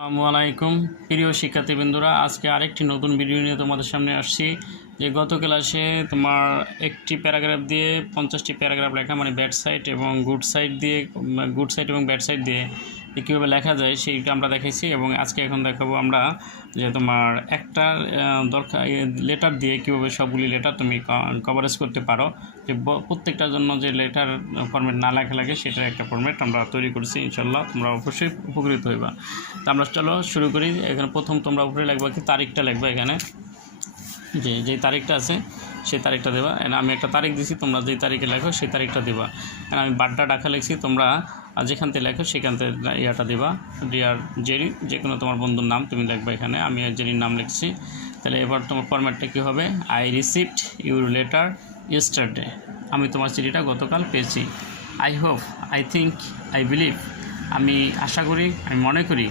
আসসালামু আলাইকুম প্রিয় শিক্ষার্থীবৃন্দরা, আজকে আরেকটি নতুন ভিডিও নিয়ে তোমাদের সামনে আসছি। যে গত ক্লাসে তোমার একটি প্যারাগ্রাফ দিয়ে 50টি প্যারাগ্রাফ লেখা, মানে ব্যাড সাইড এবং গুড সাইড দিয়ে, গুড সাইড এবং ব্যাড সাইড দিয়ে কীভাবে লেখা যায় সেইটা আমরা দেখাইছি। এবং আজকে এখন দেখাবো আমরা যে তোমার একটা দরকার লেটার দিয়ে কীভাবে সবগুলি লেটার তুমি কভারেজ করতে পারো। যে প্রত্যেকটার জন্য যে লেটার ফরম্যাট না লেখা লাগে সেটার একটা ফরম্যাট আমরা তৈরি করছি। ইনশাল্লাহ তোমরা অবশ্যই উপকৃত হইবা। তো আমরা চলো শুরু করি। এখানে প্রথম তোমরা উপরে লিখবা কি তারিখটা লিখবা, এখানে যে তারিখটা আছে সেই তারিখটা দেবা। আমি একটা তারিখ দিছি, তোমরা যেই তারিখে লেখো সেই তারিখটা দেবা। আমি বাড্ডা ঢাকা লিখছি, তোমরা যেখান থেকে লেখো সেখান থেকে ইয়াটা দেবা। ডিয়ার জেরি, যে কোনো তোমার বন্ধুর নাম তুমি লিখবা। এখানে আমি জেরির নাম লিখছি। তাহলে এবার তোমার ফরম্যাটটা কী হবে? I received your letter yesterday. আমি তোমার চিঠিটা গতকাল পেয়েছি। I hope, I think, I believe, আমি আশা করি, আমি মনে করি,